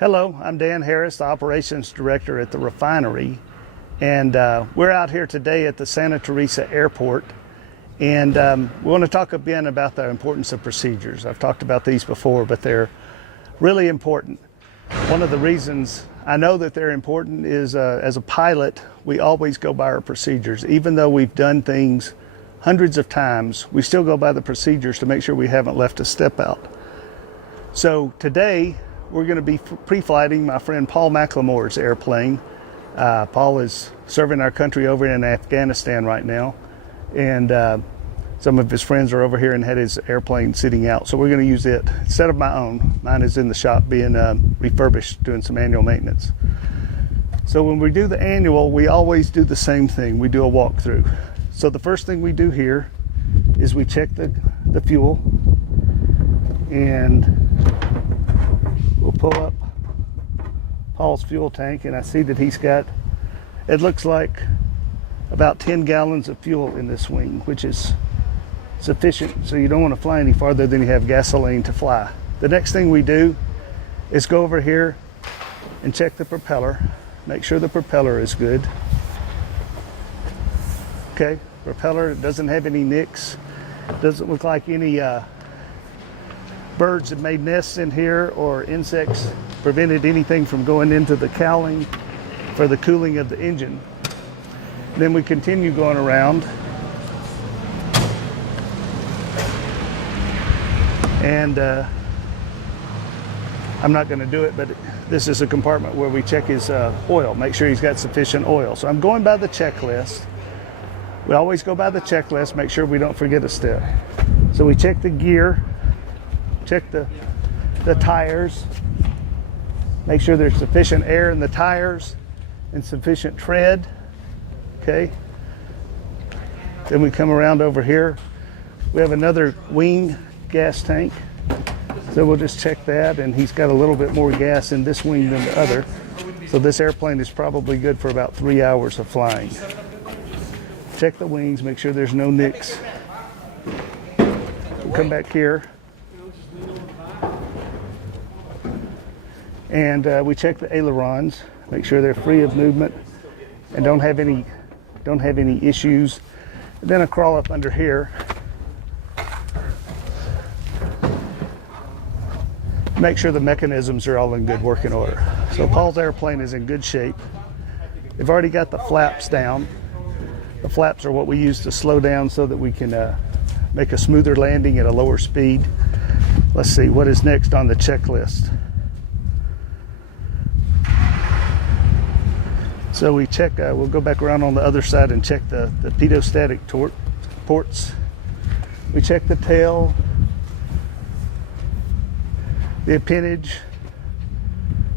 Hello, I'm Dan Harris, the Operations Director at the refinery, and we're out here today at the Santa Teresa Airport, and we want to talk a bit about the importance of procedures. I've talked about these before, but they're really important. One of the reasons I know that they're important is as a pilot, we always go by our procedures. Even though we've done things hundreds of times, we still go by the procedures to make sure we haven't left a step out. So today, we're going to be pre-flighting my friend Paul McLemore's airplane. Paul is serving our country over in Afghanistan right now, and some of his friends are over here and had his airplane sitting out. So we're going to use it instead of my own. Mine is in the shop being refurbished, doing some annual maintenance. So when we do the annual, we always do the same thing. We do a walkthrough. So the first thing we do here is we check the fuel, and we'll pull up Paul's fuel tank, and I see that he's got, it looks like about 10 gallons of fuel in this wing, which is sufficient, so you don't want to fly any farther than you have gasoline to fly. The next thing we do is go over here and check the propeller, make sure the propeller is good. Okay, propeller doesn't have any nicks, doesn't look like any birds have made nests in here or insects prevented anything from going into the cowling for the cooling of the engine. Then we continue going around, and I'm not going to do it, but this is a compartment where we check his oil, make sure he's got sufficient oil. So I'm going by the checklist. We always go by the checklist, make sure we don't forget a step. So we check the gear, check the tires, make sure there's sufficient air in the tires and sufficient tread. Okay. Then we come around over here. We have another wing gas tank, so we'll just check that, and he's got a little bit more gas in this wing than the other. So this airplane is probably good for about 3 hours of flying. Check the wings, make sure there's no nicks. We'll come back here, and we check the ailerons, make sure they're free of movement and don't have any issues. And then I crawl up under here, make sure the mechanisms are all in good working order. So Paul's airplane is in good shape. They've already got the flaps down. The flaps are what we use to slow down so that we can make a smoother landing at a lower speed. Let's see what is next on the checklist. So we check, we'll go back around on the other side and check the pitot-static ports. We check the tail, the appendage,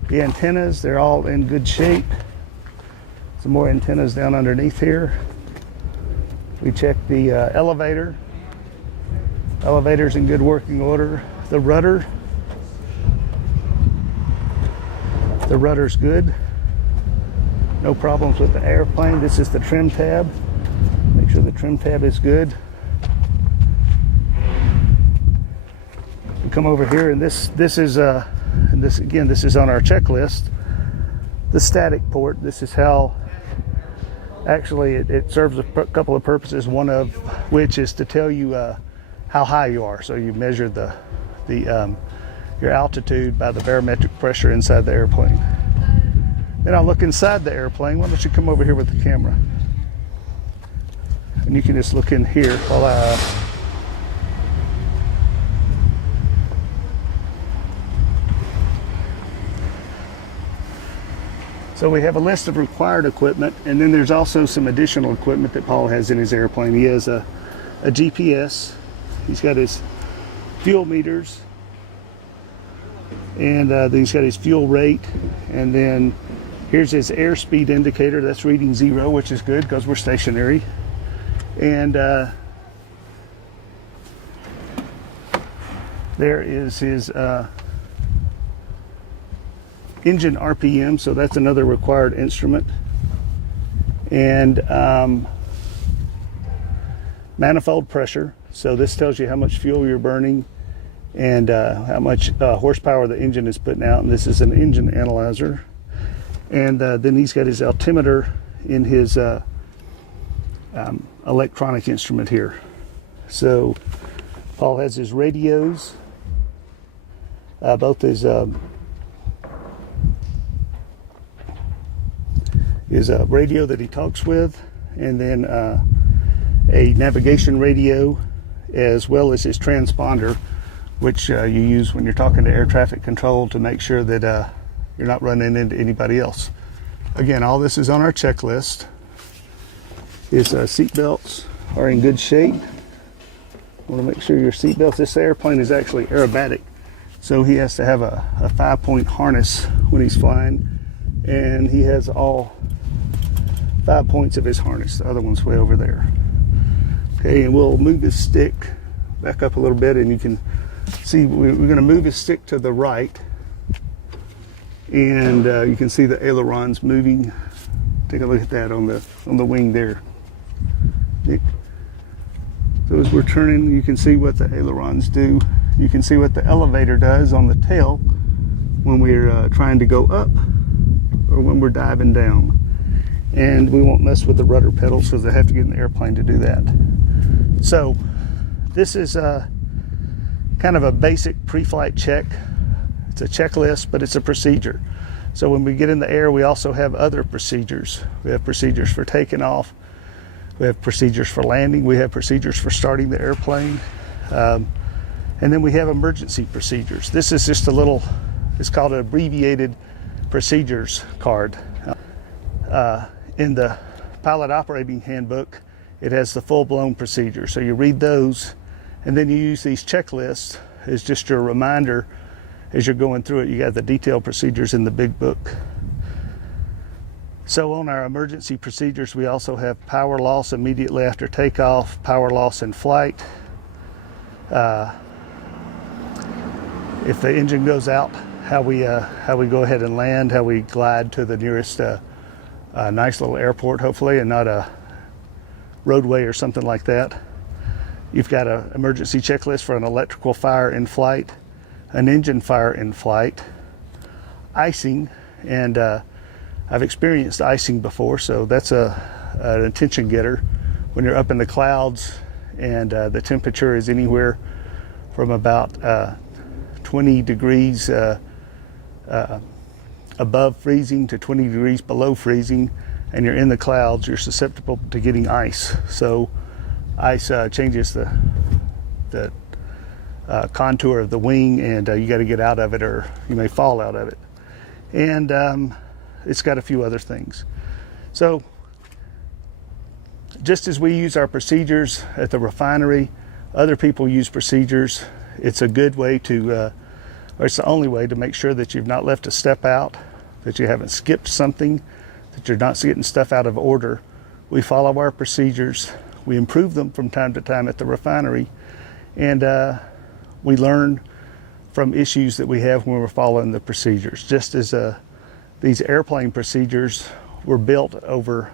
the antennas, they're all in good shape. Some more antennas down underneath here. We check the elevator. Elevator's in good working order. The rudder's good. No problems with the airplane. This is the trim tab. Make sure the trim tab is good. We come over here, and this is this is on our checklist. The static port. This is how. Actually, it serves a couple of purposes. One of which is to tell you how high you are. So you measure your altitude by the barometric pressure inside the airplane. Then I'll look inside the airplane. Why don't you come over here with the camera? And you can just look in here while So we have a list of required equipment, and then there's also some additional equipment that Paul has in his airplane. He has a GPS. He's got his fuel meters, and then he's got his fuel rate, and then here's his airspeed indicator. That's reading 0, which is good because we're stationary. And there is his engine RPM, so that's another required instrument. And manifold pressure, so this tells you how much fuel you're burning and how much horsepower the engine is putting out. And this is an engine analyzer. And then he's got his altimeter in his electronic instrument here. So Paul has his radios, both his radio that he talks with, and then a navigation radio, as well as his transponder, which you use when you're talking to air traffic control to make sure that you're not running into anybody else. Again, all this is on our checklist. His seat belts are in good shape. I want to make sure your seat belts. This airplane is actually aerobatic, so he has to have a 5-point harness when he's flying, and he has all 5 points of his harness. The other one's way over there. Okay, and we'll move his stick back up a little bit, and you can see we're going to move his stick to the right, and you can see the ailerons moving. Take a look at that on the wing there. So as we're turning, you can see what the ailerons do. You can see what the elevator does on the tail when we're trying to go up or when we're diving down. And we won't mess with the rudder pedals because they have to get in the airplane to do that. So this is kind of a basic pre-flight check. It's a checklist, but it's a procedure. So when we get in the air, we also have other procedures. We have procedures for taking off. We have procedures for landing. We have procedures for starting the airplane. And then we have emergency procedures. This is just a little, it's called an abbreviated procedures card. In the pilot operating handbook, it has the full-blown procedure. So you read those, and then you use these checklists as just your reminder as you're going through it. You got the detailed procedures in the big book. So on our emergency procedures, we also have power loss immediately after takeoff, power loss in flight. If the engine goes out, how we go ahead and land, how we glide to the nearest nice little airport, hopefully, and not a roadway or something like that. You've got an emergency checklist for an electrical fire in flight, an engine fire in flight, icing, and I've experienced icing before, so that's an attention getter. When you're up in the clouds and the temperature is anywhere from about 20 degrees above freezing to 20 degrees below freezing, and you're in the clouds, you're susceptible to getting ice. So ice changes the contour of the wing, and you got to get out of it or you may fall out of it. And it's got a few other things. So just as we use our procedures at the refinery, other people use procedures. It's a good way to, or it's the only way to make sure that you've not left a step out, that you haven't skipped something, that you're not getting stuff out of order. We follow our procedures. We improve them from time to time at the refinery, and we learn from issues that we have when we're following the procedures. Just as these airplane procedures were built over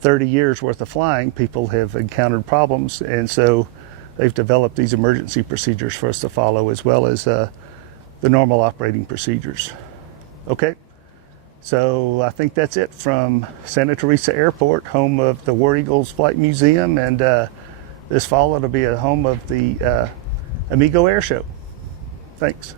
30 years worth of flying, people have encountered problems, and so they've developed these emergency procedures for us to follow, as well as the normal operating procedures. Okay, so I think that's it from Santa Teresa Airport, home of the War Eagles Flight Museum, and this fall it'll be a home of the Amigo Air Show. Thanks.